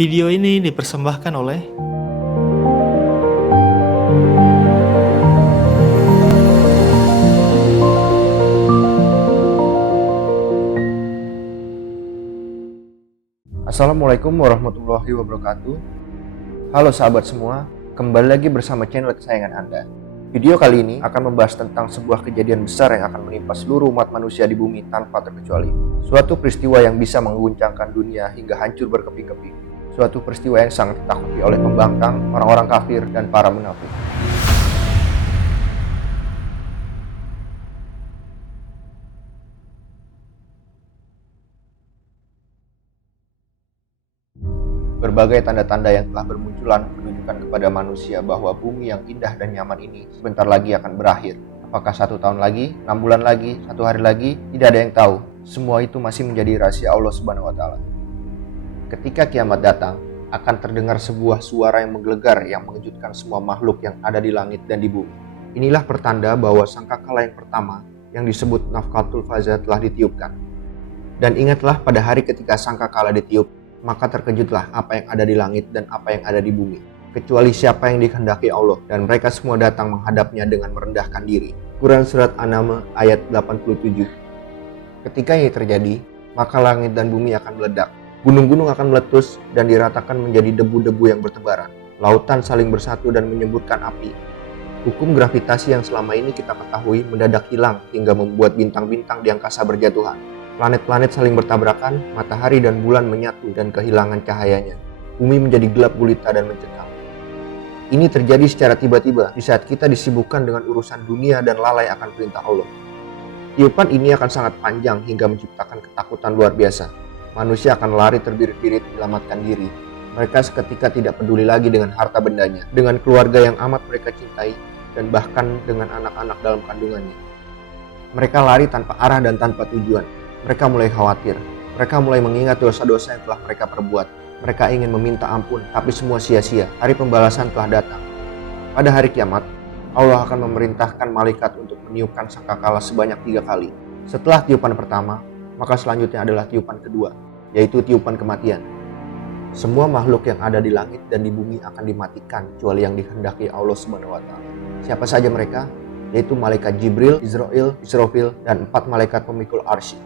Video ini dipersembahkan oleh Assalamualaikum warahmatullahi wabarakatuh. Halo sahabat semua, kembali lagi bersama channel kesayangan Anda. Video kali ini akan membahas tentang sebuah kejadian besar yang akan menimpa seluruh umat manusia di bumi tanpa terkecuali. Suatu peristiwa yang bisa mengguncangkan dunia hingga hancur berkeping-keping. Suatu peristiwa yang sangat ditakuti oleh pembangkang, orang-orang kafir, dan para munafik. Berbagai tanda-tanda yang telah bermunculan menunjukkan kepada manusia bahwa bumi yang indah dan nyaman ini sebentar lagi akan berakhir. Apakah 1 tahun lagi, 6 bulan lagi, 1 hari lagi? Tidak ada yang tahu. Semua itu masih menjadi rahasia Allah Subhanahu wa Ta'ala. Ketika kiamat datang, akan terdengar sebuah suara yang menggelegar yang mengejutkan semua makhluk yang ada di langit dan di bumi. Inilah pertanda bahwa sangkakala yang pertama yang disebut nafkhatul faza telah ditiupkan. Dan ingatlah pada hari ketika sangkakala ditiup, maka terkejutlah apa yang ada di langit dan apa yang ada di bumi, kecuali siapa yang dikehendaki Allah, dan mereka semua datang menghadapnya dengan merendahkan diri. Quran Surat An-Naml ayat 87. Ketika ini terjadi, maka langit dan bumi akan meledak, gunung-gunung akan meletus dan diratakan menjadi debu-debu yang bertebaran, lautan saling bersatu dan menyemburkan api. Hukum gravitasi yang selama ini kita ketahui mendadak hilang hingga membuat bintang-bintang di angkasa berjatuhan. Planet-planet saling bertabrakan, matahari dan bulan menyatu dan kehilangan cahayanya. Bumi menjadi gelap gulita dan mencekam. Ini terjadi secara tiba-tiba di saat kita disibukkan dengan urusan dunia dan lalai akan perintah Allah. Tiupan ini akan sangat panjang hingga menciptakan ketakutan luar biasa. Manusia akan lari terbirit-birit menyelamatkan diri. Mereka seketika tidak peduli lagi dengan harta bendanya, dengan keluarga yang amat mereka cintai, dan bahkan dengan anak-anak dalam kandungannya. Mereka lari tanpa arah dan tanpa tujuan. Mereka mulai khawatir. Mereka mulai mengingat dosa-dosa yang telah mereka perbuat. Mereka ingin meminta ampun, tapi semua sia-sia. Hari pembalasan telah datang. Pada hari kiamat, Allah akan memerintahkan malaikat untuk meniupkan sangkakala sebanyak 3 kali. Setelah tiupan pertama, maka selanjutnya adalah tiupan kedua, yaitu tiupan kematian. Semua makhluk yang ada di langit dan di bumi akan dimatikan, kecuali yang dikehendaki Allah Subhanahu wa Ta'ala. Siapa saja mereka? Yaitu malaikat Jibril, Israel, Israfil, dan 4 malaikat pemikul arsy.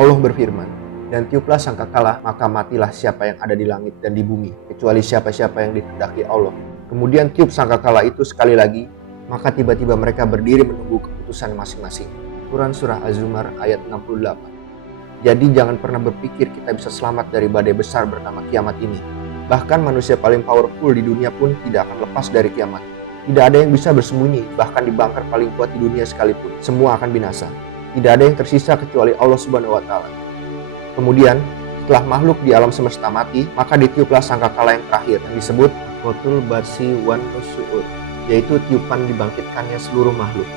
Allah berfirman, dan tiuplah sangkakala, maka matilah siapa yang ada di langit dan di bumi, kecuali siapa-siapa yang dikehendaki Allah. Kemudian tiup sangkakala itu sekali lagi, maka tiba-tiba mereka berdiri menunggu keputusan masing-masing. Quran Surah Az-Zumar ayat 68. Jadi jangan pernah berpikir kita bisa selamat dari badai besar bernama kiamat ini. Bahkan manusia paling powerful di dunia pun tidak akan lepas dari kiamat. Tidak ada yang bisa bersembunyi, bahkan di bunker paling kuat di dunia sekalipun. Semua akan binasa. Tidak ada yang tersisa kecuali Allah Subhanahu wa Ta'ala. Kemudian, setelah makhluk di alam semesta mati, maka ditiuplah sangkakala yang terakhir yang disebut Qatul Barsi wan Nusyur, yaitu tiupan dibangkitkannya seluruh makhluk.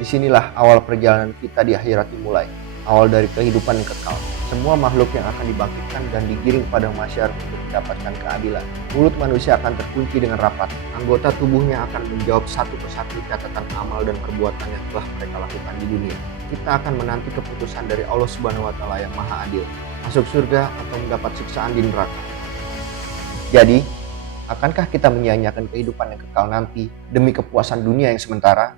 Disinilah awal perjalanan kita di akhirat dimulai, awal dari kehidupan yang kekal. Semua makhluk yang akan dibangkitkan dan digiring pada mahsyar untuk mendapatkan keadilan. Mulut manusia akan terkunci dengan rapat. Anggota tubuhnya akan menjawab satu persatu catatan amal dan perbuatan yang telah mereka lakukan di dunia. Kita akan menanti keputusan dari Allah Subhanahu wa Ta'ala yang Maha Adil, masuk surga atau mendapat siksaan di neraka. Jadi, akankah kita menyia-nyiakan kehidupan yang kekal nanti demi kepuasan dunia yang sementara?